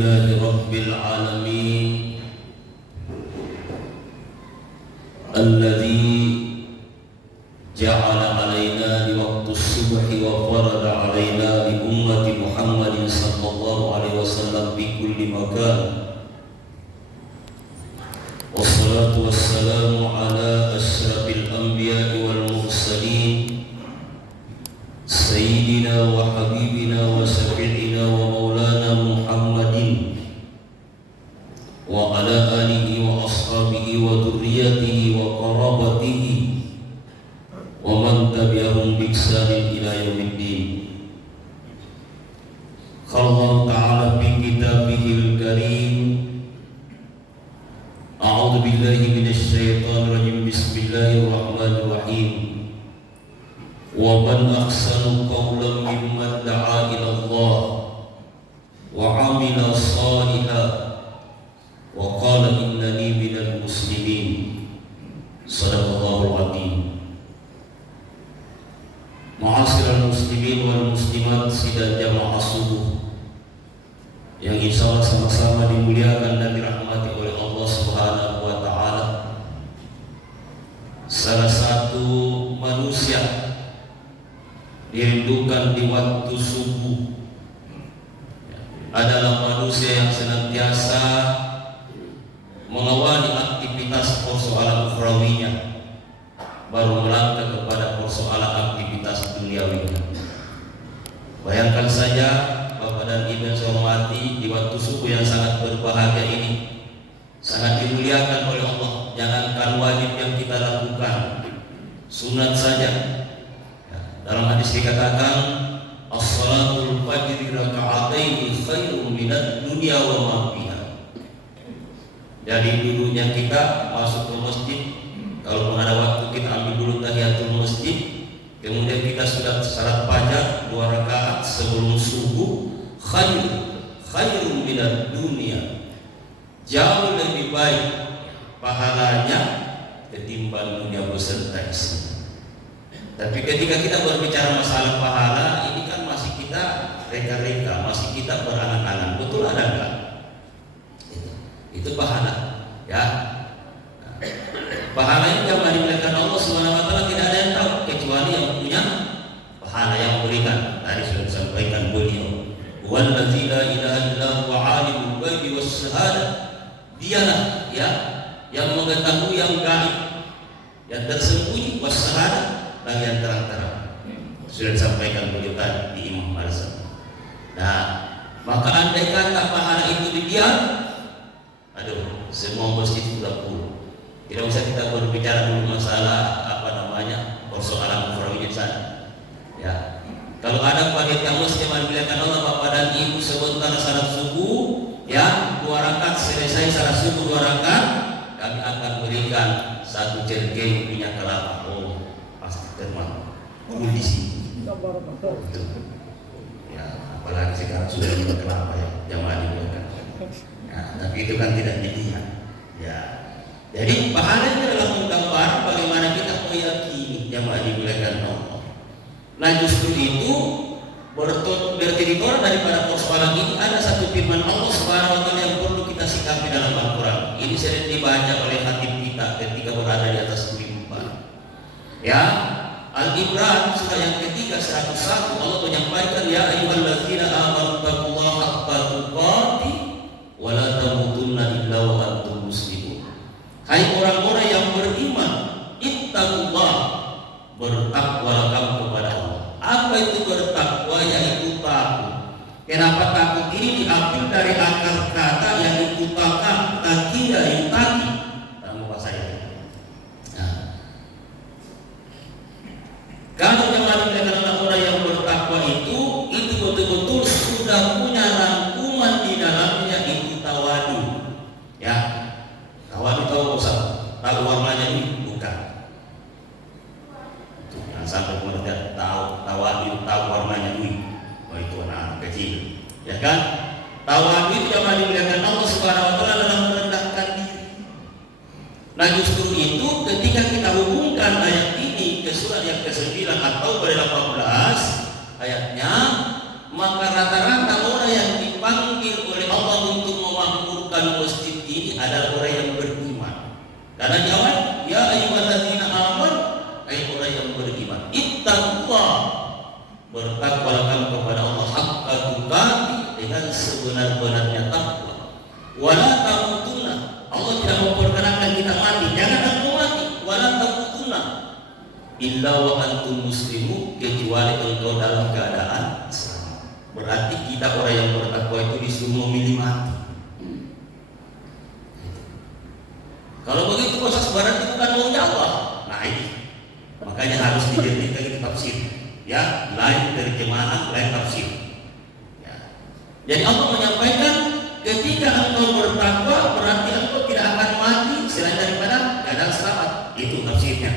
Rabbil alamin alladzi ja'ala alaina di waktu subhi wa farada alaina li ummati Muhammadin sallallahu alaihi wasallam bi kulli makan. Wassalatu wassalamu ala asyrafil anbiya'i wal mursalin sayyidina wa habibina wa syafi'ina wa maulana Muhammadin wa ala alihi wa ashabihi wa dhurriyyatihi wa qarabatihi wa man tabi'ahum bi ihsanin ila yaumiddin. Qala ta'ala fi kitabihil karim, a'udzu billahi minasy syaithanir rajim, bismillahirrahmanirrahim. Wa man ahsanu qawlan mimman da'a ila Allah wa 'amila shalihan wa qala innani minal muslimin. Shadaqallahul azim. Ma'asyiral muslimin wal muslimat sidang jamaah subuh yang insyaallah sama-sama dimuliakan dan dirahmati oleh Allah Subhanahu wa taala. Salah satu manusia dirindukan di waktu subuh adalah manusia yang senantiasa mengawali aktivitas persoalan ukhrawinya baru melangkah kepada persoalan aktivitas duniawinya. Bayangkan saja Bapak dan Ibu yang saya hormati, di waktu subuh yang sangat berbahagia ini, sangat dimuliakan oleh Allah. Jangankan wajib yang kita lakukan, sunat saja. Dalam hadis dikatakan, as-salatul fajri raka'ataini khairun minad dunya wa ma fiha. Jadi dulunya kita masuk ke masjid, kalau ada waktu kita ambil dulu tahiyatul masjid, kemudian kita sudah salat fajar 2 rakaat sebelum subuh, khairun minad dunya, jauh lebih baik pahalanya ketimbang dunia beserta isinya. Tapi ketika kita berbicara masalah pahala, ini kan masih kita reka-reka, masih kita berangan-angan. Betul ada enggak? Itu pahala, ya. Pahala ini yang dimuliakan Allah Subhanahu wa taala tidak ada yang tahu kecuali yang punya pahala yang memberikan. Tadi sudah disampaikan beliau, "Wallazi la ilaha illa huwa 'alimul ghaibi was syahadah." Dialah ya yang mengetahui yang gaib, yang tersembunyi, was syahadah, bagian terang-terang. Sudah disampaikan beliau tadi di Imam Al-Azhar. Nah, maka andai kata pahala itu didiam, aduh, semua masjid sudah full. Tidak usah kita berbicara dulu masalah persoalan ukhrawi sana. Ya, kalau ada panitia masjid yang dimuliakan Allah, Bapak dan Ibu, sebentar salat subuh, ya 2 rakaat selesai salat subuh 2 rakaat, kami akan berikan 1 jergen minyak kelapa. Oh, pasti terima. Di sini. Ya, apalagi sekarang sudah minyak kelapa ya, jamaah dimuliakan. Nah, tapi itu kan tidak dilihat. Ya. Jadi pahala ini adalah menggambar bagaimana kita meyakini jamaah dimuliakan Allah. Nah, justru itu bertitikor daripada persoalan ini ada satu firman Allah Subhanahu wa taala yang perlu kita sikapi dalam Al-Qur'an. Ini sering dibaca oleh khatib kita ketika berada di atas mimbar. Ya, Al-Imran surah yang ketiga 101, Allah menyampaikan, ya ayyuhalladzina amanu taqullaha haqqa tuqatih wa la tamutunna illa wa antum muslimun. Hai orang-orang yang beriman, ittaqullah, bertakwalah kamu kepada Allah. Apa itu bertakwa? Yaitu takut. Kenapa takut ini diambil dari akar kata yang itu takia yutaki dalam bahasa ini. Nah, kalau yang dimuliakan orang yang bertakwa itu betul-betul sudah punya rangkuman di dalamnya, itu tawadu. Ya, tawadu tahu Ustaz? Tahu warnanya ini? Bukan. Jangan sampai kemudian tahu tawadu, tahu warnanya ini. Oh, itu anak kecil. Ya kan? Tawadu itu yang dimuliakan Allah Subhanahu wa taala dalam merendahkan diri. Nah, justru itu ketika kita hubungkan ayat ini ke surat yang ke-9 atau pada 18 ayatnya, maka rata-rata orang yang dipanggil oleh Allah Karena di awal, ya ayyuhalladzina amanu, hai orang yang beriman, ittaqullah, bertakwalah kamu kepada Allah haqqa tuqatih, dengan sebenar-benarnya takwa. Wala tamutunna, Allah tidak memperkenankan kita mati, jangan engkau mati. Wala tamutunna illa wa antum muslimun, kecuali engkau dalam keadaan selamat. Berarti kita orang yang bertakwa itu disuruh memilih mati. Kalau begitu proses berarti bukan maunya Allah. Nah ini makanya harus dijernikan di tafsir, ya, lain terjemahan, lain tafsir. Ya. Jadi Allah menyampaikan ketika engkau bertakwa berarti engkau tidak akan mati selain daripada keadaan selamat. Itu tafsirnya.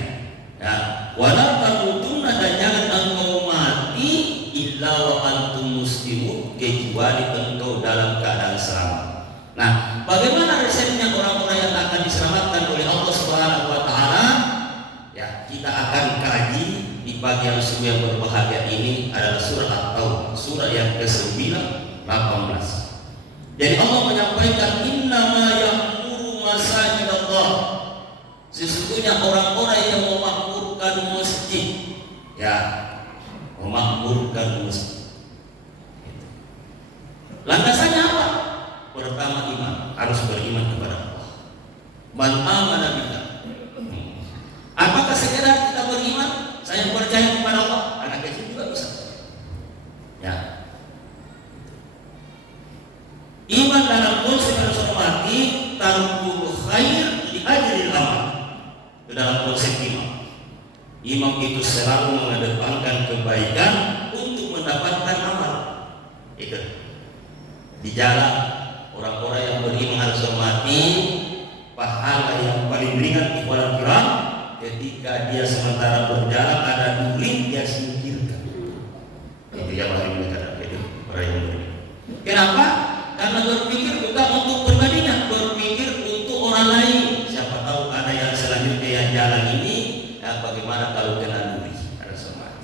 Ya. Wala tamutunna, dan jangan engkau mati illa wa antum muslimun, kecuali engkau dalam keadaan selamat. Nah, bagaimana resepnya orang-orang yang akan diselamatkan oleh Allah Subhanahu wa taala? Ya, kita akan kaji di pagi yang sungguh yang berbahagia ini adalah surah At-Taubah, surah yang ke-9 18. Jadi Allah menyampaikan innama ya'muru masajidallah. Sesungguhnya orang-orang yang memakmurkan masjid, ya, memakmurkan masjid. Landasannya apa? Pertama iman, harus beriman kepada Allah. Man amana billah. Apakah sekedar kita beriman, saya percaya kepada Allah, anak kecil juga bisa. Ya. Iman dalam konsep harus hormati tarkul khair li ajril amal. Itu dalam konsep imam. Imam itu selalu mengedepankan kebaikan untuk mendapatkan amal. Itu di jalan. Orang-orang yang beriman harus hormati pahala yang paling ringan ikhwan kiram, ketika dia sementara berjalan ada duri dia singkirkan. Itu yang paling dekat itu orang yang beriman. Kenapa? Karena berpikir bukan untuk pribadinya, berpikir untuk orang lain. Siapa tahu ada yang selanjutnya yang jalan ini, ya bagaimana kalau kena duri? Harus hormati.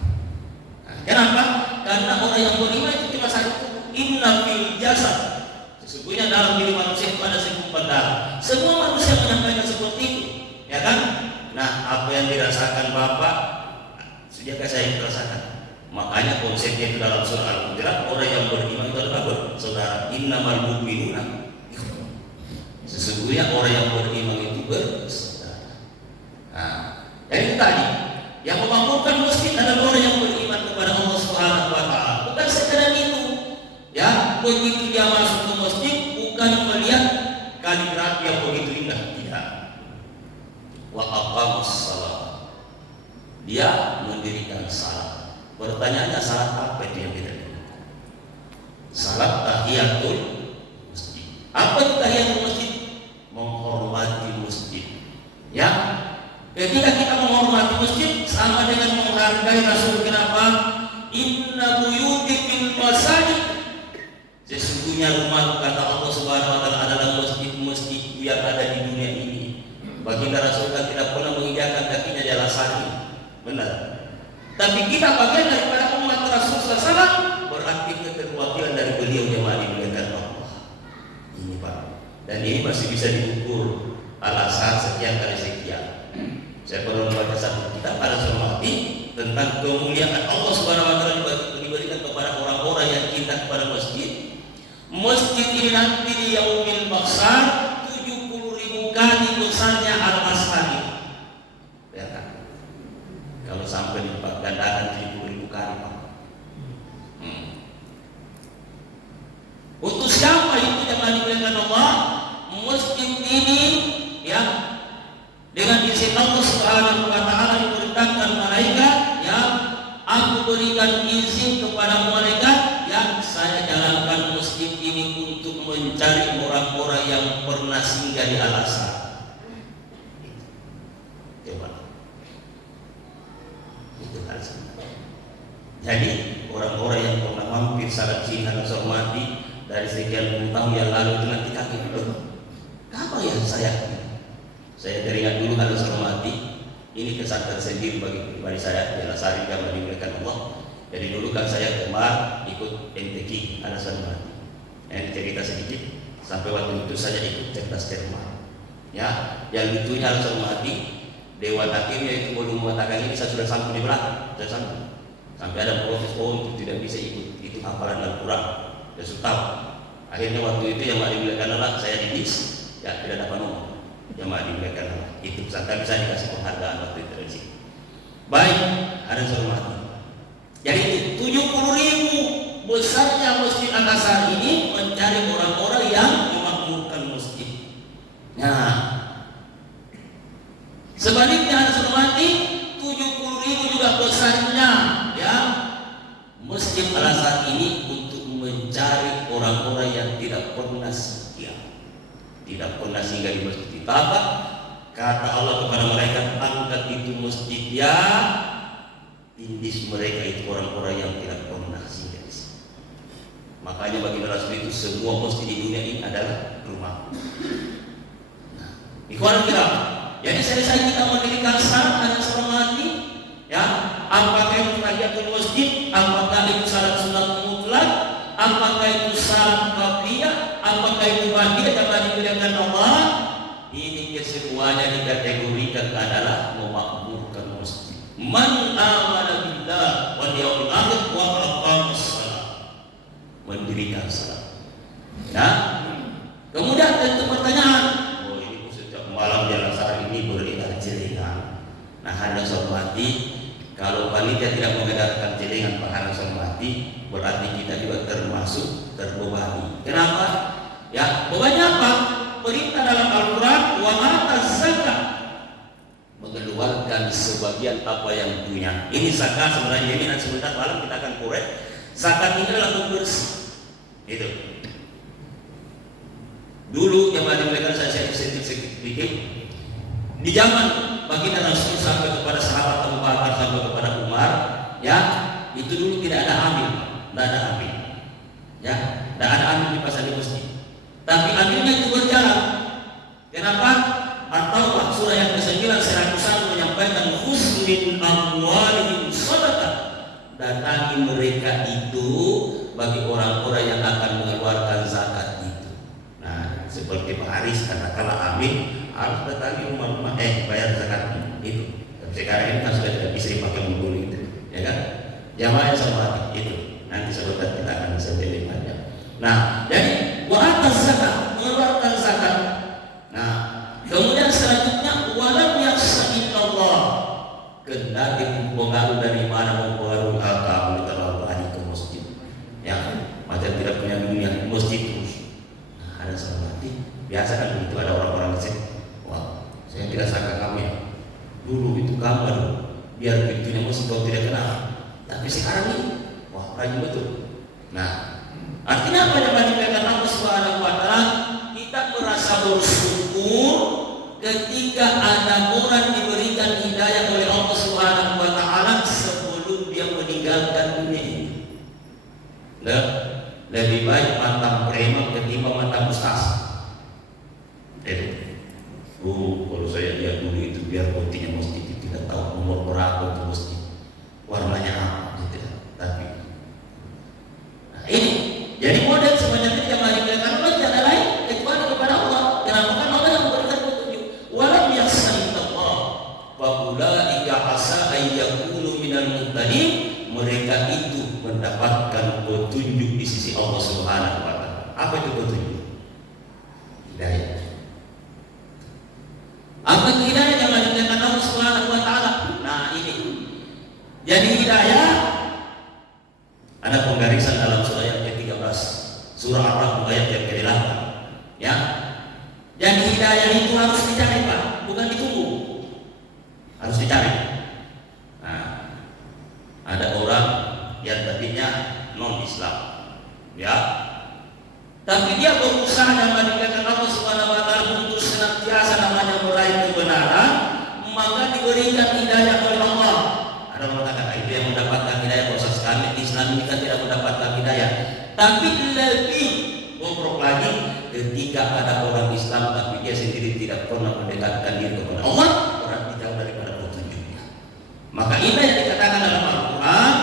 Nah, kenapa? Karena orang yang beriman itu cuma satu, inna fil jasad. Sesungguhnya dalam diri manusia itu ada segumpal darah. Semua manusia menyampaikan seperti itu, ya kan? Nah, apa yang dirasakan Bapak, sejak saya merasakan. Makanya konsepnya itu dalam surah Al-Hujurat, orang yang beriman itu adalah bersaudara. Innamal mu'minuna. Sesungguhnya orang yang beriman itu bersaudara. Nah, jadi tadi yang memakmurkan masjid adalah orang yang beriman kepada Allah Subhanahu wa taala. Bukan sekedar itu. Ya, begitu dia masuk ke masjid bukan melihat kaligrafi yang begitu indah, tidak. Wa aqamus shalah. Dia mendirikan salat. Pertanyaannya salat apa itu yang kita dirikan? Salat tahiyatul masjid. Apa itu tahiyatul masjid? Menghormati masjid. Ya. Ketika kita menghormati masjid sama dengan menghargai Rasul. Kenapa? Inna buyuti fil masajid. Sesungguhnya rumah kata Allah Subhanahu wa taala adalah masjid-masjid yang ada di dunia ini. Baginda Rasul tidak pernah menginjakkan kakinya di alas salib. Benar. Tapi kita bagian daripada umat Rasul sallallahu, berarti keterwakilan dari beliau yang dimuliakan Allah. Ini Pak. Dan ini masih bisa diukur alasan sekian kali sekian. Saya pernah membaca satu kitab pada Surmati tentang kemuliaan Allah Subhanahu wa taala diberikan kepada orang-orang yang cinta kepada masjid. Masjid ini nanti di yaumil mahsyar 70.000 kali besarnya al-masjid. Ya kan? Kalau sampai dilipat gandakan 70.000 kali, Pak. Untuk siapa itu yang dimuliakan Allah? Masjid ini, ya, dengan izin Allah Subhanahu wa taala diperintahkan malaikat, ya, aku berikan izin kepada malaikat, ya, saya jalankan masjid ini untuk mencari orang-orang yang pernah singgah di al-Azhar. Coba. Itu alasan. Jadi orang-orang yang pernah mampir salat cinta dan hormati dari sekian tahun yang lalu itu nanti kaki itu. Apa yang saya teringat dulu harus hormati. Ini kesadaran sendiri bagi saya, adalah sari yang dimuliakan Allah. Jadi dulu kan saya kemar ikut MTQ alasan mati. Cerita sedikit sampai waktu itu saya ikut cerdas terma. Ya, yang itunya harus hormati Dewan Hakimnya itu baru mengatakan ini saya sudah sampai di belakang, sudah sampai ada proses itu tidak bisa ikut, itu hafalan Al-Quran, ya sudah tahu. Akhirnya waktu itu yang dimuliakan Allah saya didis, ya tidak dapat nomor, yang dimuliakan Allah itu sampai bisa dikasih penghargaan waktu itu dari sini. Baik, ada hormati. Jadi itu 70.000 besarnya Masjid Al-Azhar ini mencari orang-orang yang memakmurkan masjid. Nah, sebaliknya harus hormati 70.000 juga besarnya ya Masjid Al-Azhar ini untuk mencari orang-orang yang tidak pernah singgah, tidak pernah singgah di masjid itu. Apa? Kata Allah kepada mereka, angkat itu masjid ya, tindis mereka itu orang-orang yang tidak pernah singgah di sini. Makanya bagi Rasul itu semua masjid di dunia ini adalah rumah. Nah, ikhwan kita. Jadi selesai kita mendirikan salat dan hormati, ya, apakah itu tahiyatul masjid, apakah itu salat sunat mutlak, apakah itu salat qabliyah, apakah itu ba'diyah yang dimuliakan Allah, ini kesemuanya dikategorikan adalah memakmurkan masjid. Man amana billah wal yaumil akhir wa aqama shalah, mendirikan salat. Ya. Kemudian tentu pertanyaan, malam di Al-Azhar ini beredar celengan. Nah, Anda hormati, kalau panitia tidak mengedarkan celengan Pak Anda hormati, berarti kita juga termasuk terbebani. Kenapa? Ya, bebannya apa? Perintah dalam Al-Quran, wa ma'ataz zakat, mengeluarkan sebagian apa yang punya. Ini zakat sebenarnya, ini nanti sebentar malam kita akan korek. Zakat ini adalah pembersih. Itu. Dulu yang mereka saya sedikit di zaman baginda Rasul sampai kepada sahabat Abu Bakar sampai kepada Umar, ya itu dulu tidak ada amil, tidak ada amil, ya tidak ada amil di pasar di masjid. Tapi amilnya itu berjalan. Kenapa? At-Taubah surah yang ke-9 101 menyampaikan khusmin amwalihim sadaqah, datangi mereka itu bagi orang-orang yang akan mengeluarkan zakat. Seperti Pak Aris katakanlah amin harus datangi rumah-rumah bayar zakat itu. Tapi sekarang ini kan sudah tidak bisa dipakai mobil itu, ya kan? Jamaah sama itu nanti sebentar kita akan sebutkan banyak. Nah, jadi atas zakat, mengeluarkan zakat. Nah, kemudian selanjutnya walam yakhsha Allah, kendati pengaruh dari mana mempengaruhi agama terlalu banyak ke masjid, ya macam tidak punya dunia masjid terus. Ada hormati, biasa kan begitu, ada orang-orang di sini. Wah, saya tidak sangka kamu ya. Dulu itu kamu aduh, biar pintunya masih kau tidak kenal. Tapi sekarang ini, wah rajin betul. Nah, artinya apa yang dikatakan Allah Subhanahu wa Ta'ala? Kita merasa bersyukur ketika ada orang diberikan hidayah oleh Allah Subhanahu wa Ta'ala sebelum dia meninggalkan dunia ini. Nah, lebih baik mantan preman ketimbang mantan ustaz. Kalau saya lihat dulu itu biar putihnya masjid itu tidak tahu nomor berapa itu masjid, warnanya apa gitu. Tapi nah ini jadi model sebanyak itu yang mengajarkan Allah tidak lain kecuali kepada Allah. Kenapa? Kan Allah yang memberikan petunjuk. Walam yakhsha Allah wa ulaika asa ayyakunu minal muhtadin, mereka itu mendapatkan petunjuk di sisi Allah Subhanahu wa Ta'ala. Apa itu petunjuk? Hidayah. Apa itu hidayah yang diberikan Allah Subhanahu wa Ta'ala? Nah, ini. Jadi hidayah ada penggarisan dalam surah yang ke-13, surah Ar-Rahman ayat yang ke-8. Ya. Jadi hidayah itu harus dicari, Pak, bukan ditunggu. Harus dicari. Nah, ada orang yang tadinya non-Islam, ya, tapi dia berusaha dan meninggalkan Allah Subhanahu wa Ta'ala untuk senantiasa namanya meraih kebenaran, maka diberikan hidayah oleh Allah. Ada orang kata itu yang mendapatkan hidayah, proses kami Islam ini kan tidak mendapatkan hidayah. Tapi lebih bobrok lagi ketika ada orang Islam tapi dia sendiri tidak pernah mendekatkan diri kepada Allah, berarti jauh daripada petunjuknya. Maka ini yang dikatakan dalam Al-Quran,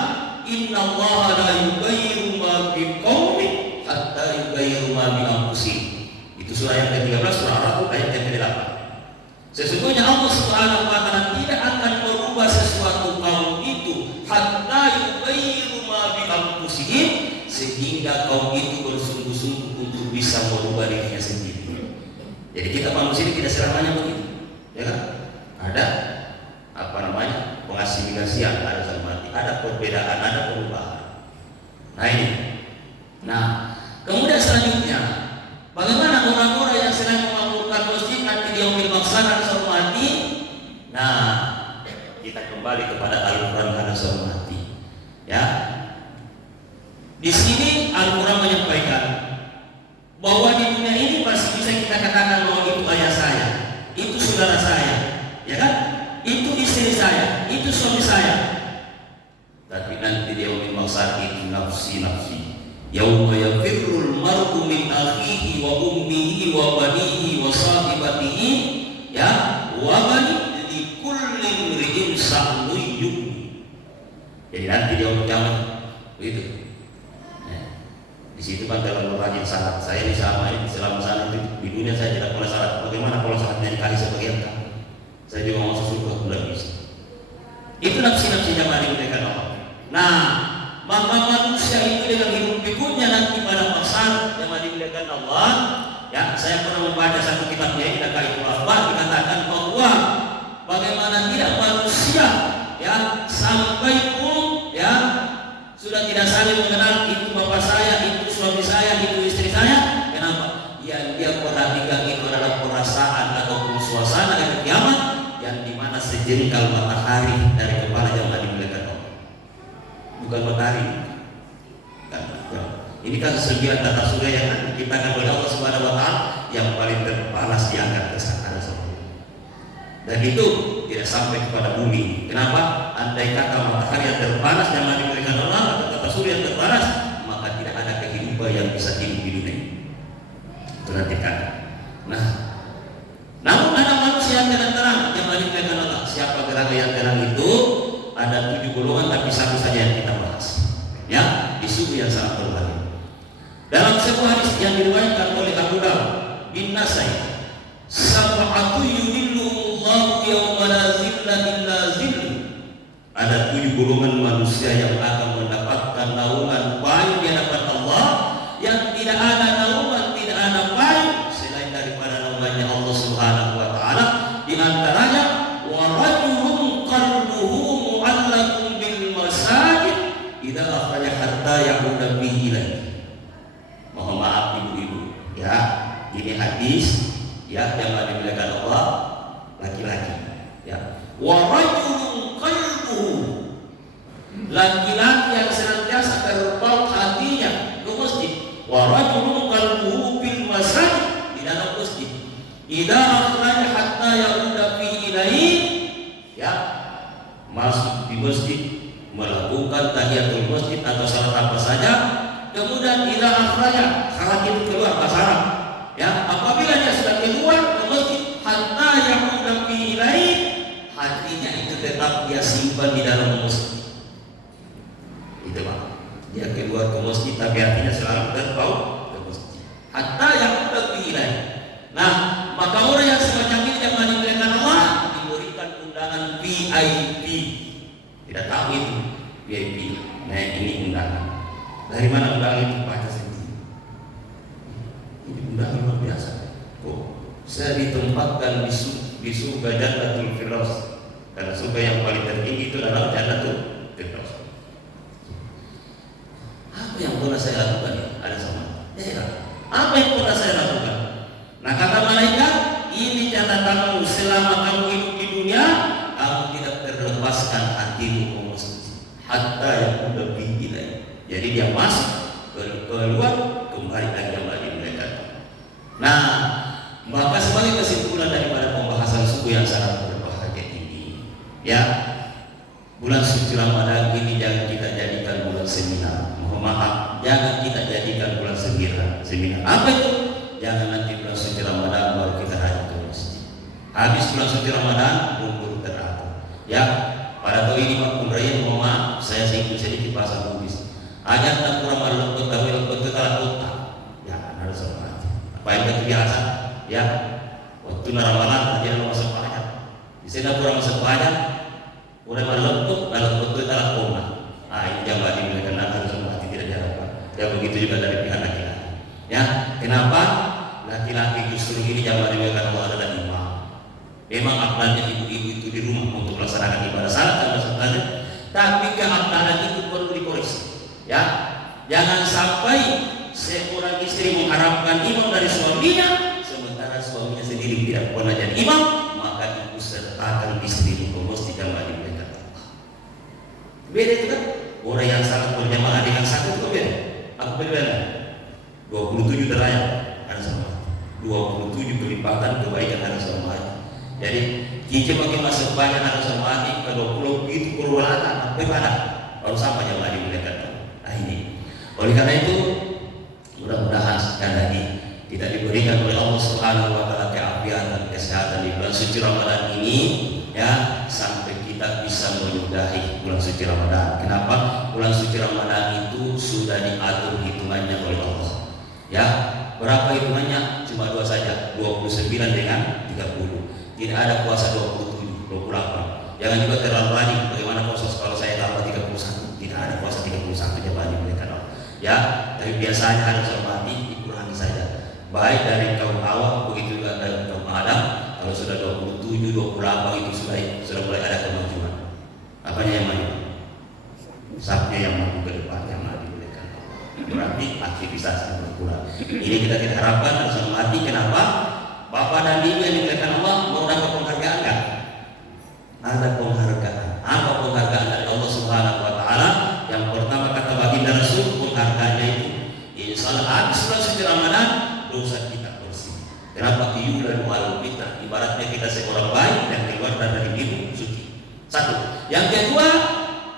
Inna Allah la yughayyiru ma biqaumin hatta yughayyiru ma bi anfusihim. Itu surah yang ke-13 surah Ar-Rahman ayat yang ke-8. Sesungguhnya Allah Subhanahu wa taala tidak akan merubah sesuatu kaum itu hatta yughayyiru ma bi anfusihim, sehingga kaum itu bersungguh-sungguh untuk bisa merubah dirinya sendiri. Jadi kita manusia ini tidak selamanya begitu, ya kan? Ada pengasimilasian, ada salmati, ada perbedaan, ada perubahan. Nah ini. Nah, kemudian selanjutnya, bagaimana orang-orang yang sedang memakmurkan masjid nanti dia ambil maksana salmati? Nah, kita kembali kepada Al-Quran dan salmati. Ya, di sini Al-Quran menyampaikan bahwa di dunia ini masih bisa kita katakan bahwa itu ayah saya, itu saudara saya, ya kan? Itu istri saya, itu suami saya. Tapi nanti dia memaksa itu nafsi. Yauma yafirrul mar'u min akhihi wa ummihi wa banihi wa sahibatihi, ya, wa bani likulli imri'in sha'nun yughni. Jadi nanti dia kiamat begitu. Di situ kan dalam rajin syarat. Saya sama ini selama sana di dunia saya tidak pernah syarat. Bagaimana kalau syaratnya dikali sebagian kan? Saya juga mau surga bulan bisa. Itu nafsi jamaah dimerdekakan Allah. Nah, maka manusia itu dengan hidup pikirnya nanti pada pasar jamaah dimerdekakan Allah. Ya, saya pernah membaca satu kitabnya ini Daqaiqul Akhbar, dikatakan bahwa bagaimana tidak manusia ya sampai pun ya sudah tidak saling mengenal, itu bapak saya, itu suami saya, itu istri saya. Kenapa? Yang dia perhatikan itu adalah perasaan ataupun suasana hari kiamat, yang dimana sejengkal matahari dari kepala jamaah dimerdekakan Allah. Bukan matahari. Ini kan sebagian tata surya yang diciptakan oleh Allah Subhanahu wa taala yang paling terpanas diangkat ke sana. Dan itu tidak sampai kepada bumi. Kenapa? Andai kata matahari yang terpanas jamaah dimerdekakan Allah atau tata surya yang terpanas, maka tidak ada kehidupan yang bisa hidup di dunia. Itu nanti kan. Nah, namun ada manusia yang terang yang dimerdekakan Allah. Siapa gerangan yang terang itu? Ada 7 golongan, tapi satu saja yang kita bahas. Ya, di suku yang sangat berbeda. Dalam sebuah hadis yang diriwayatkan oleh Abu Dawud bin Nasai, sab'atu yudhilluhumullahu yawma la zilla illa zilluh. Ada 7 golongan manusia yang akan mendapatkan naungan paling di hadapan Allah, yang tidak ada naungan, tidak ada paling selain daripada naungannya Allah Subhanahu wa taala. Di antaranya wa rajulun qalbuhu mu'allaqun bil masajid idza akhraja hatta ya'uda bihi ilaihi. Mohon maaf ibu-ibu, ya, ini hadis ya yang dimulakan Allah laki-laki, ya. Wa rajulun qalbuhu, laki-laki yang senantiasa terpaut hatinya ke masjid. Wa rajulun qalbuhu bil masajid, di dalam masjid. Idza akhraja hatta ya'uda fi ilaihi, ya, masuk di masjid, melakukan tahiyatul masjid atau salat apa saja. Kemudian idza akhraja, salat itu keluar bahasa Arab. Ya, apabila dia sudah keluar ke masjid, hatta ya'uda fi ilaihi, hatinya itu tetap dia simpan di dalam masjid. Itu Pak. Dia keluar ke masjid tapi hatinya selalu terpaut ke masjid. Hatta ya'uda fi ilaihi. Nah, maka orang yang semacam ini yang dimerdekakan Allah diberikan undangan VIP. Tidak tahu itu VIP. Nah, ini undangan. Dari mana undangan itu? Baca sendiri. Ini undangan luar biasa. Saya ditempatkan di surga Jannatul Firdaus, karena surga yang paling tertinggi itu adalah Jannatul Firdaus. Apa yang pernah saya lakukan? Ada sama. Ya, apa yang pernah saya lakukan? Nah, kata malaikat, ini catatanmu selama kamu hidup di dunia, kamu tidak terlepaskan hatimu ke masjid hatta yang udah bihilah. Jadi dia masuk keluar kembali lagi kembali mereka. Nah, maka sebagai kesimpulan daripada pembahasan suku yang sangat berbahagia ini, ya, bulan suci Ramadan ini jangan kita jadikan bulan seminar. Mohon maaf, jangan kita jadikan bulan seminar. Apa itu? Jangan nanti bulan suci Ramadan baru kita haji ke masjid. Habis bulan suci Ramadan mundur teratur. Ya, pada tahun ini Pak Kundraya, mohon maaf, saya singgung sedikit bahasa Bugis. Ajar tak kurang malu lembut kekala kota. Ya, harus sama. Apa yang biasa? Ya, waktu Ramadan aja nama sepanjang Di sini kurang sebanyak, udah melepuh, betul dalam koma. Ini jamaah dimuliakan Allah semua tidak diharapkan. Ya begitu juga dari pihak laki-laki. Ya, kenapa laki-laki justru ini jamaah dimuliakan Allah adalah imam. Memang akhlaknya ibu-ibu itu di rumah untuk melaksanakan ibadah salat dan maksudnya, tapi keabdalan itu perlu dikoreksi. Ya, jangan sampai seorang istri mengharapkan imam dari suaminya, sementara suaminya sendiri tidak pernah jadi imam, maka ibu sertakan istri itu mesti jamaah dimuliakan Allah. Beda itu kan? Orang yang sangat berjamaah dengan sakit itu beda. Aku beda. 27 derajat ada sama. 27 kelipatan kebaikan ada sama. Jadi jika bagi masa banyak ada sama ke 20 itu keluarga bagaimana? Kalau sama jamaah dimuliakan Allah. Ini. Oleh karena itu mudah-mudahan sekali lagi tidak diberikan oleh Allah Subhanahu wa taala keafiatan dan kesehatan di bulan suci Ramadan ini ya, sampai kita bisa menyudahi bulan suci Ramadan. Kenapa? Bulan suci Ramadan itu sudah diatur hitungannya oleh Allah. Ya, berapa hitungannya? Cuma 2 saja, 29 dengan 30. Tidak ada puasa 27, 28. Jangan juga terlalu rajin. Bagaimana puasa kalau saya tambah 31? Tidak ada puasa 31 jemaah dimuliakan Allah. Ya, tapi biasanya ada hormati dikurangi saja. Baik dari kaum Hawa begitu juga dari kaum Adam. Kalau sudah 27, 28 itu sudah mulai ada kemajuan. Apanya yang maju? Sabnya yang maju ke depan yang maju dimuliakan Allah. Berarti aktivitasnya berkurang. Ini kita tidak harapkan harus hormati. Kenapa? Bapak dan Ibu yang dimuliakan Allah mau dapat penghargaan kan? Ada penghargaan. Apa penghargaan dari Allah Subhanahu wa taala? Yang pertama kata baginda Rasul, penghargaannya itu insyaallah habis bulan suci Ramadan dosa kita bersih. Kenapa? Yulan wal kita, ibaratnya kita seorang bayi yang keluar dari ibu suci. Satu. Yang kedua,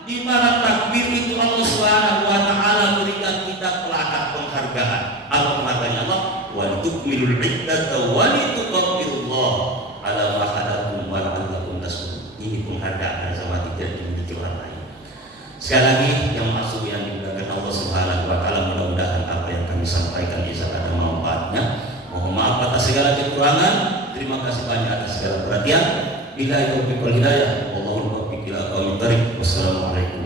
di malam takbir itu Allah Subhanahu wa taala berikan kita pelakat penghargaan. Apa penghargaannya Allah? Wa tukmilul iddata wa litukabirullah ala ma hadakum wa la'allakum tashkurun. Ini penghargaan sama tidak dimiliki orang lain. Sekali lagi yang masuk yang dimuliakan Allah Subhanahu wa taala, mudah-mudahan apa yang kami sampaikan bisa ada manfaatnya. Mohon maaf atas segala kekurangan. Terima kasih banyak atas segala perhatian. Bila itu wal hidayah, wallahul muwaffiq ila aqwamit thoriq. Wassalamualaikum.